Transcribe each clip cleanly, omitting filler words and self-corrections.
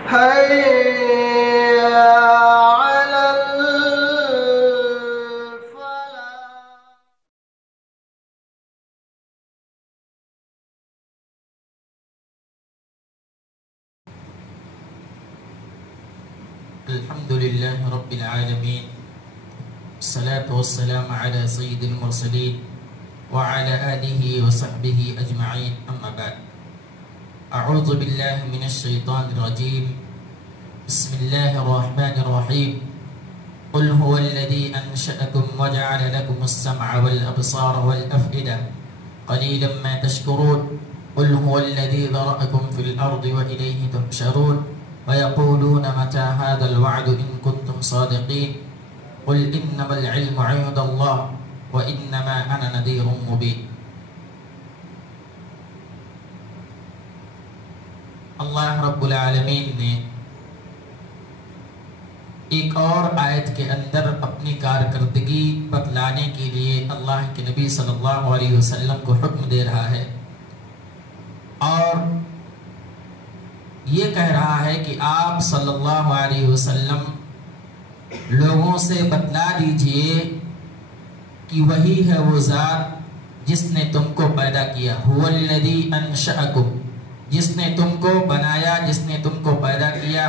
حي على الفلاح. الحمد لله رب العالمين، الصلاة والسلام على سيد المرسلين وعلى آله وصحبه أجمعين، أما بعد. أعوذ بالله من الشيطان الرجيم. بسم الله الرحمن الرحيم. قل هو الذي أنشأكم وجعل لكم السمع والأبصار والأفئدة قليلا ما تشكرون. قل هو الذي ذرأكم في الأرض وإليه تحشرون. ويقولون متى هذا الوعد إن كنتم صادقين. قل إنما العلم عند الله وإنما أنا نذير مبين. اللہ رب العالمین نے ایک اور آیت کے اندر اپنی کارکردگی بتلانے کے لیے اللہ کے نبی صلی اللہ علیہ وسلم کو حکم دے رہا ہے اور یہ کہہ رہا ہے کہ آپ صلی اللہ علیہ وسلم لوگوں سے بتلا دیجئے کہ وہی ہے وہ ذات جس نے تم کو پیدا کیا. هو الذی انشأکم، جس نے تم کو بنایا، جس نے تم کو پیدا کیا.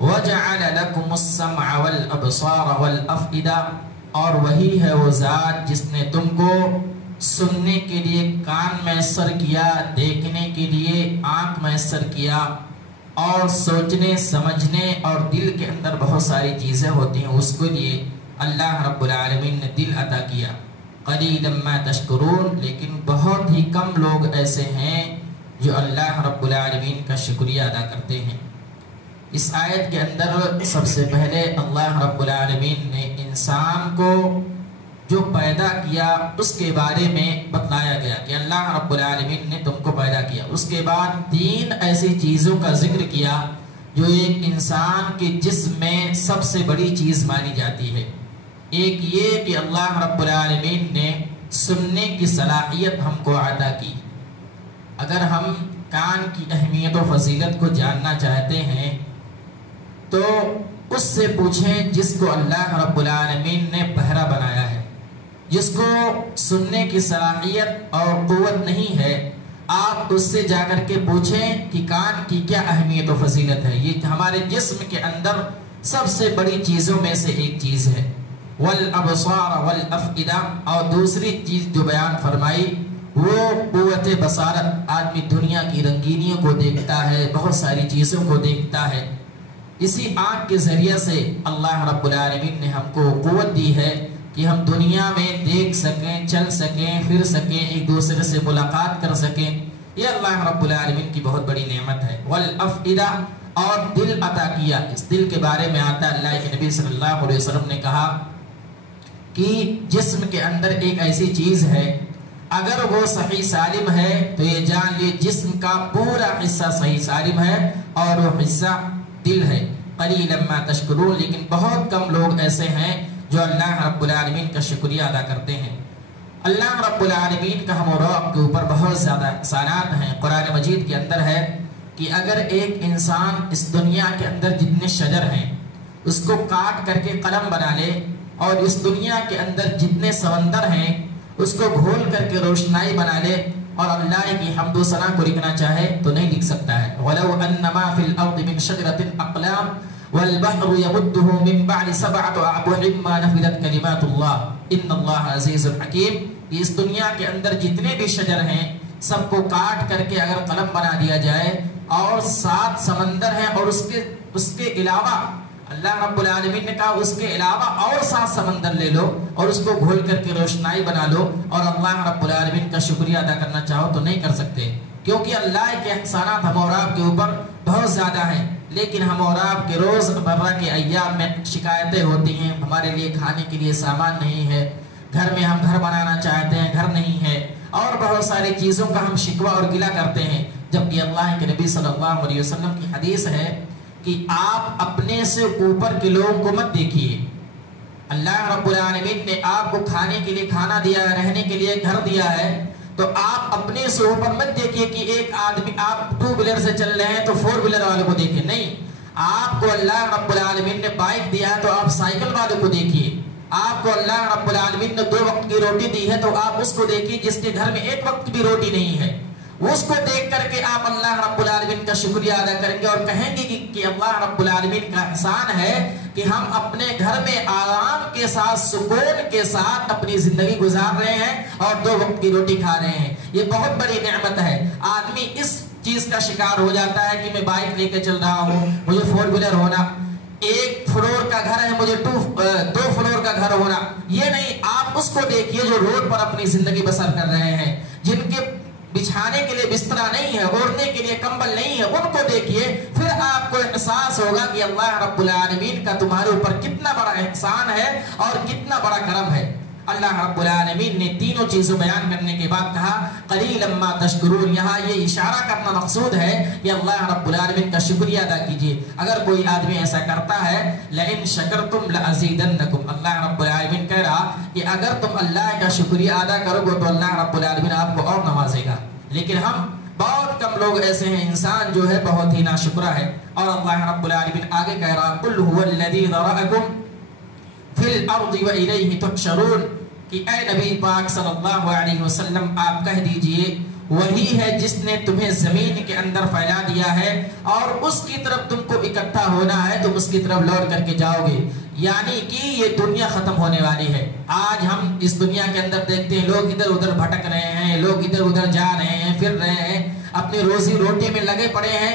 وجعل لکم السمع والابصار والافئدہ، اور وہی ہے وہ ذات جس نے تم کو سننے کے لیے کان میسر کیا، دیکھنے کے لیے آنکھ میسر کیا، اور سوچنے سمجھنے اور دل کے اندر بہت ساری چیزیں ہوتی ہیں اس کے لیے اللہ رب العالمین نے دل عطا کیا. قلیلا ما تشکرون، لیکن بہت ہی کم لوگ ایسے ہیں جو اللہ رب العالمین کا شکریہ ادا کرتے ہیں. اس آیت کے اندر سب سے پہلے اللہ رب العالمین نے انسان کو جو پیدا کیا اس کے بارے میں بتلایا گیا کہ اللہ رب العالمین نے تم کو پیدا کیا. اس کے بعد 3 ایسی چیزوں کا ذکر کیا جو ایک انسان کے جسم میں سب سے بڑی چیز مانی جاتی ہے. ایک یہ کہ اللہ رب العالمین نے سننے کی صلاحیت ہم کو عطا کی. اگر ہم کان کی اہمیت و فضیلت کو جاننا چاہتے ہیں تو اس سے پوچھیں جس کو اللہ رب العالمین نے بہرا بنایا ہے. جس کو سننے کی صلاحیت اور قوت نہیں ہے، آپ اس سے جا کر کے پوچھیں کہ کان کی کیا اہمیت و فضیلت ہے. یہ ہمارے جسم کے اندر سب سے بڑی چیزوں میں سے ایک چیز ہے. والابصار والافئدہ، اور دوسری چیز جو بیان فرمائی وہ قوت بصارت. آدمی دنیا کی رنگینیوں کو دیکھتا ہے، بہت ساری چیزوں کو دیکھتا ہے. اسی آنکھ کے ذریعے سے اللہ رب العالمین نے ہم کو قوت دی ہے کہ ہم دنیا میں دیکھ سکیں، چل سکیں، پھر سکیں، ایک دوسرے سے ملاقات کر سکیں. یہ اللہ رب العالمین کی بہت بڑی نعمت ہے. والافئدہ، اور دل عطا کیا. اس دل کے بارے میں آتا ہے اللہ کے نبی صلی اللہ علیہ وسلم نے کہا کہ جسم کے اندر ایک ایسی چیز ہے اگر وہ صحیح سالم ہے تو یہ جان لیے جسم کا پورا حصہ صحیح سالم ہے، اور وہ حصہ دل ہے. قلیلا ما تشکرون، لیکن بہت کم لوگ ایسے ہیں جو اللہ رب العالمین کا شکریہ ادا کرتے ہیں. اللہ رب العالمین کا ہم اور آپ کے اوپر بہت زیادہ احسانات ہیں. قرآن مجید کے اندر ہے کہ اگر ایک انسان اس دنیا کے اندر جتنے شجر ہیں اس کو کاٹ کر کے قلم بنا لے، اور اس دنیا کے اندر جتنے سمندر ہیں اس کو گھول کر کے روشنائی بنا لے، اور اللہ کی حمد و ثنا کو لکھنا چاہے تو نہیں لکھ سکتا ہے. وَلَوْ أَنَّمَا فِي الْأَرْضِ مِنْ شَجْرَةٍ أَقْلَامٍ وَالْبَحْرُ يَمُدُّهُ مِنْ بَعْدِ سَبْعَةِ أَبْحُرٍ مَا نَفِدَتْ كَلِمَاتُ اللَّهِ إِنَّ اللَّهَ عَزِيزٌ حَكِيمٌ. اس دنیا کے اندر جتنے بھی شجر ہیں سب کو کاٹ کر کے اگر قلم بنا دیا جائے، اور 7 سمندر ہیں اور اس کے علاوہ اللہ رب العالمین نے کہا اس کے علاوہ اور 7 سمندر لے لو اور اس کو گھول کر کے روشنائی بنا لو، اور اللہ رب العالمین کا شکریہ ادا کرنا چاہو تو نہیں کر سکتے، کیونکہ اللہ کے احسانات ہم اور آپ کے اوپر بہت زیادہ ہیں. لیکن ہم اور آپ کے روز مرہ کے ایام میں شکایتیں ہوتی ہیں. ہمارے لیے کھانے کے لیے سامان نہیں ہے، گھر میں ہم گھر بنانا چاہتے ہیں، گھر نہیں ہے، اور بہت ساری چیزوں کا ہم شکوہ اور گلہ کرتے ہیں. جبکہ اللہ کے نبی صلی اللہ علیہ وسلم کی حدیث ہے کہ آپ اپنے سے اوپر کے لوگوں کو مت دیکھیے. اللہ رب العالمین نے آپ کو کھانے کے لیے کھانا دیا ہے، رہنے کے لیے گھر دیا ہے، تو آپ اپنے سے اوپر مت دیکھیے کہ ایک آدمی آپ 2 ویلر سے چل رہے ہیں تو 4 ویلر والوں کو دیکھیں. نہیں, آپ کو اللہ رب العالمین نے بائک دیا ہے تو آپ سائیکل والوں کو دیکھیے. آپ کو اللہ رب العالمین نے 2 وقت کی روٹی دی ہے تو آپ اس کو دیکھیے جس کے گھر میں 1 وقت بھی روٹی نہیں ہے. اس کو دیکھ کر کے آپ اللہ رب العالمین کا شکریہ ادا کریں گے اور کہیں گے کہ اللہ رب العالمین کا احسان ہے کہ ہم اپنے گھر میں آرام کے ساتھ سکون کے ساتھ اپنی زندگی گزار رہے ہیں اور 2 وقت کی روٹی کھا رہے ہیں. یہ بہت بڑی نعمت ہے. آدمی اس چیز کا شکار ہو جاتا ہے کہ میں بائک لے کے چل رہا ہوں, مجھے 4 ویلر ہونا, 1 فلور کا گھر ہے مجھے 2 فلور کا گھر ہونا. یہ نہیں, آپ اس کو دیکھیے جو روڈ پر اپنی زندگی بسر کر رہے ہیں, جن کے بچھانے کے لیے بسترا نہیں ہے, اوڑھنے کے لیے کمبل نہیں ہے, ان کو دیکھیے. پھر آپ کو احساس ہوگا کہ اللہ رب العالمین کا تمہارے اوپر کتنا بڑا احسان ہے اور کتنا بڑا کرم ہے. اللہ رب العالمین نے تینوں چیزوں بیان کرنے کے بعد کہا قلیلا ما تشکرون. یہاں یہ اشارہ کرنا مقصود ہے کہ اللہ رب العالمین کا شکریہ ادا کیجیے. اگر کوئی آدمی ایسا کرتا ہے لئن شکرتم لازیدنکم, اللہ رب العالمین کہہ رہا کہ اگر تم اللہ کا شکریہ ادا کرو گے تو اللہ رب العالمین آپ کو اور نوازے گا. لیکن ہم بہت کم لوگ ایسے ہیں, انسان جو ہے بہت ہی ناشکرا ہے. اور اللہ رب العالمین آگے کہہ رہا قل هو الذی ذرأکم فی الارض والیہ تحشرون, کہ اے نبی پاک صلی اللہ علیہ وسلم آپ کہہ دیجئے وہی ہے جس نے تمہیں زمین کے اندر پھیلا دیا ہے اور اس کی طرف تم کو اکٹھا ہونا ہے, تم اس کی طرف لوٹ کر کے جاؤ گے. یعنی کہ یہ دنیا ختم ہونے والی ہے. آج ہم اس دنیا کے اندر دیکھتے ہیں لوگ ادھر ادھر بھٹک رہے ہیں, لوگ ادھر ادھر جا رہے ہیں, پھر رہے ہیں, اپنی روزی روٹی میں لگے پڑے ہیں.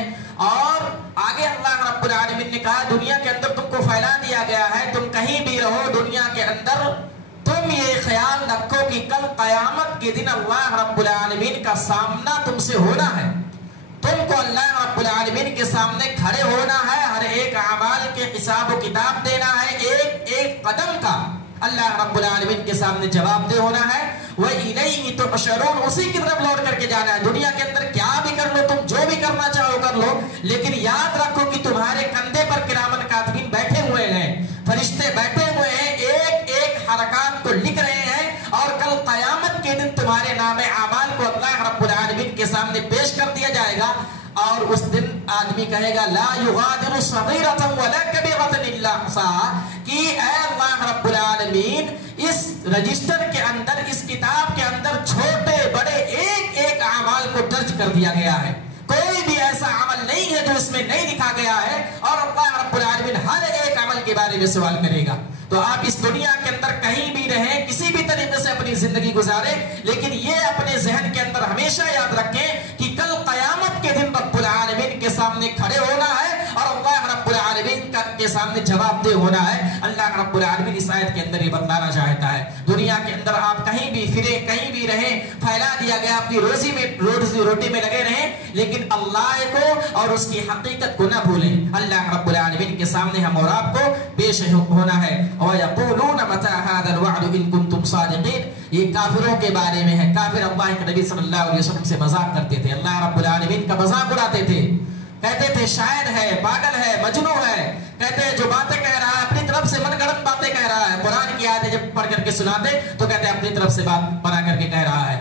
اور آگے اللہ رب العالمین نے کہا دنیا کے اندر تم کو پھیلا دیا گیا ہے, تم کہیں بھی رہو دنیا کے اندر, تم یہ خیال رکھو کہ کل قیامت کے دن اللہ رب العالمین کا سامنا تم سے ہونا ہے. تم کو اللہ رب العالمین کے سامنے کھڑے ہونا ہے, ہر ایک اعمال کے حساب و کتاب دینا ہے, ایک ایک قدم کا اللہ رب العالمین کے سامنے جواب دہ ہونا ہے. وَإِلَيْهِ تُحْشَرُونَ, اسی کی طرف لوٹ کر کے جانا ہے. دنیا کے اندر کیا بھی کر لو, تم جو بھی کرنا چاہو کر لو, لیکن یاد رکھو کہ تمہارے کندھے پر کرامن کاتبین بیٹھے ہوئے ہیں, فرشتے بیٹھے ہوئے ہیں, ایک ایک حرکات کو لکھ رہے ہیں. اور کل قیامت کے دن تمہارے نام اعمال کو اللہ رب العالمین کے سامنے پیش کر دیا جائے گا. اور اس دن آدمی کہے گا لا یغادر صغیرۃ ولا کبیرۃ الا احصاها, کہ اے اللہ رب العالمین اس رجسٹر کے اندر, اس کتاب کے اندر چھوٹے بڑے ایک ایک اعمال کو درج کر دیا گیا ہے. کوئی بھی ایسا عمل نہیں ہے جو اس میں نہیں لکھا گیا ہے, اور اللہ رب العالمین ہر ایک عمل کے بارے میں سوال کرے گا. تو آپ اس دنیا کے اندر کہیں بھی رہیں, کسی بھی طریقے سے اپنی زندگی گزاریں, لیکن یہ اپنے ذہن کے اندر ہمیشہ یاد رکھیں کہ کل قیامت کے دن رب العالمین کے سامنے کھڑے ہونا ہے اور اللہ رب العالمین کے سامنے جواب دہ ہونا ہے. اللہ رب العالمین اس آیت کے اندر یہ بتلانا چاہتا ہے دنیا کے اندر آپ کہیں بھی پھریں, کہیں بھی رہیں, پھیلا دیا گیا اپنی روزی میں روٹی میں لگے رہیں, لیکن اللہ کو اور اس کی حقیقت کو نہ بھولیں. اللہ رب العالمین کے سامنے ہم اور آپ کو پیش ہونا ہے. وَيَقُولُونَ مَتَى هَذَا الْوَعْدُ إِن كُنتُمْ صَادِقِينَ, یہ کافروں کے بارے میں ہے. کافر اللہ کے نبی صلی اللہ علیہ وسلم سے مذاق کرتے تھے, اللہ رب العالمین کا مذاق اڑاتے تھے, کہتے تھے شاعر ہے, پاگل ہے, مجنوں ہے, کہتے ہیں جو باتیں کہہ رہا ہے اپنی طرف سے من گھڑت باتیں کہہ رہا ہے. قرآن کی آیتیں جب پڑھ کر کے سناتے تو کہتے ہیں اپنی طرف سے بات بنا کر کے کہہ رہا ہے.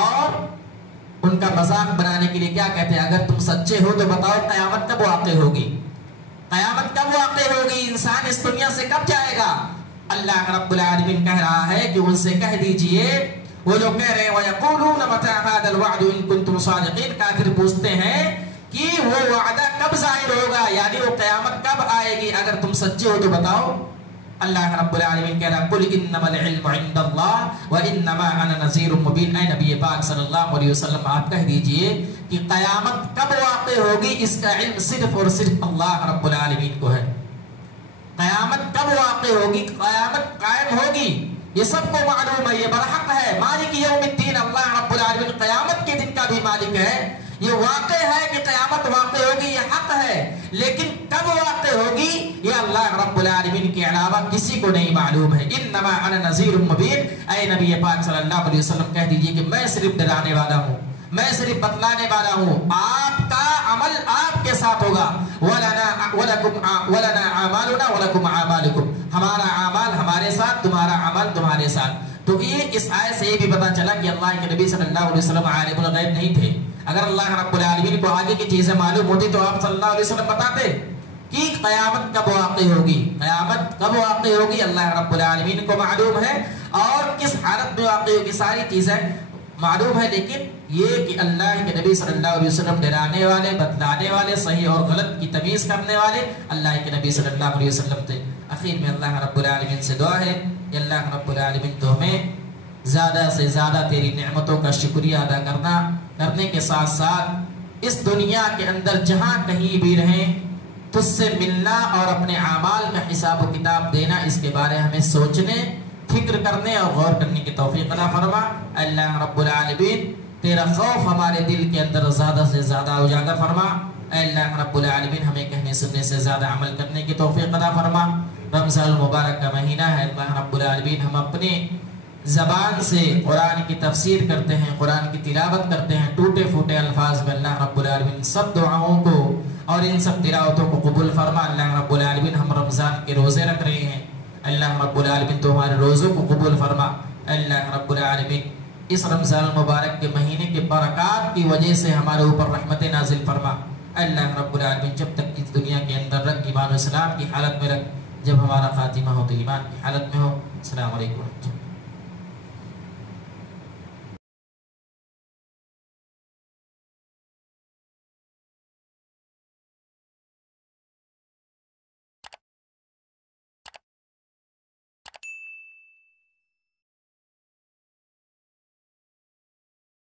اور ان کا مذاق بنانے کے لیے کیا کہتے ہیں, اگر تم سچے ہو تو بتاؤ قیامت کب واقع ہوگی, قیامت کب واقع ہوگی, انسان اس دنیا سے کب جائے گا. اللہ رب العالمین کہہ رہا ہے کہ ان سے کہہ دیجئے, وہ جو کہہ رہے ہیں وَيَقُولُونَ مَتَى هَذَا الْوَعْدُ إِن كُنتُمْ صَادِقِينَ, کافر پوچھتے ہیں کہ وہ وعدہ کب ظاہر ہوگا, یعنی وہ قیامت کب آئے گی, اگر تم سچے ہو تو بتاؤ. اللہ رب العالمین کہہ رہا قُلْ إِنَّمَا الْعِلْمُ عِنْدَ اللَّهِ وَإِنَّمَا أَنَا نَذِيرٌ مُبِينٌ. اے نبی پاک صلی اللہ علیہ وسلم آپ کہہ دیجئے کہ قیامت کب واقع ہوگی اس کا علم صرف اور صرف اللہ رب العالمین کو ہے. قیامت کب واقع ہوگی, قیامت قائم ہوگی, یہ سب کو معلوم ہے, یہ برحق ہے. مالک یوم الدین, اللہ رب العالمین قیامت کے دن کا بھی مالک ہے. یہ واقع ہے کہ قیامت واقع ہوگی, یہ حق ہے, لیکن کب واقع ہوگی یہ اللہ رب العالمین کے علاوہ کسی کو نہیں معلوم ہے. انما انا نذیر مبین, اے نبی پاک صلی اللہ علیہ وسلم کہہ دیجئے کہ میں صرف ڈرانے والا ہوں, میں صرف بتلانے والا ہوں, آپ کا عمل آپ کے ساتھ ہوگا. وَلَنَا عَمَالُنَا وَلَكُمْ عَمَالُكُمْ, ہمارا عمل ہمارے ساتھ, تمہارا عمل تمہارے ساتھ. تو یہ اس آیت سے یہ بھی پتا چلا کہ اللہ کے نبی صلی اللہ علیہ وسلم عالم الغیب نہیں تھے. اگر اللہ رب العالمین کو آگے کی چیزیں معلوم ہوتی تو آپ صلی اللہ علیہ وسلم بتاتے کہ قیامت کب واقع ہوگی. قیامت کب واقع ہوگی اللہ رب العالمین کو معلوم ہے، اور کس حالت میں واقع ہوگی ساری چیزیں معلوم ہے. لیکن یہ کہ اللہ کے نبی صلی اللہ علیہ وسلم ڈرانے والے، بتلانے والے، صحیح اور غلط کی تمیز کرنے والے اللہ کے نبی صلی اللہ علیہ وسلم تھے. اخیر میں اللہ رب العالمین سے دعا ہے کہ اللہ رب العالمین تو ہمیں زیادہ سے زیادہ تیری نعمتوں کا شکریہ ادا کرنے کے ساتھ ساتھ اس دنیا کے اندر جہاں کہیں بھی رہیں تجھ سے ملنا اور اپنے اعمال کا حساب و کتاب دینا، اس کے بارے ہمیں سوچنے، فکر کرنے اور غور کرنے کی توفیق عطا فرما. اللہ رب العالمین تیرا خوف ہمارے دل کے اندر زیادہ سے زیادہ اجاگر فرما. اللہ رب العالمین ہمیں کہنے سننے سے زیادہ عمل کرنے کی توفیق عطا فرما. رمضان المبارک کا مہینہ ہے، اللہ رب العالمین ہم اپنی زبان سے قرآن کی تفسیر کرتے ہیں، قرآن کی تلاوت کرتے ہیں، ٹوٹے پھوٹے الفاظ میں اللہ رب العالمین سب دعاؤں کو اور ان سب تلاوتوں کو قبول فرما. اللہ رب العالمین ہم رمضان کے روزے رکھ رہے ہیں، اللہ رب العالمین تو ہمارے روزوں کو قبول فرما. اللہ رب العالمین اس رمضان المبارک کے مہینے کے برکات کی وجہ سے ہمارے اوپر رحمت نازل فرما. اللہ رب العالمین جب تک اس دنیا کے اندر رکھ، ایمان و اسلام کی حالت میں رکھ، جب ہمارا خاتمہ ہو تو ایمان کی حالت میں ہو. السلام علیکم.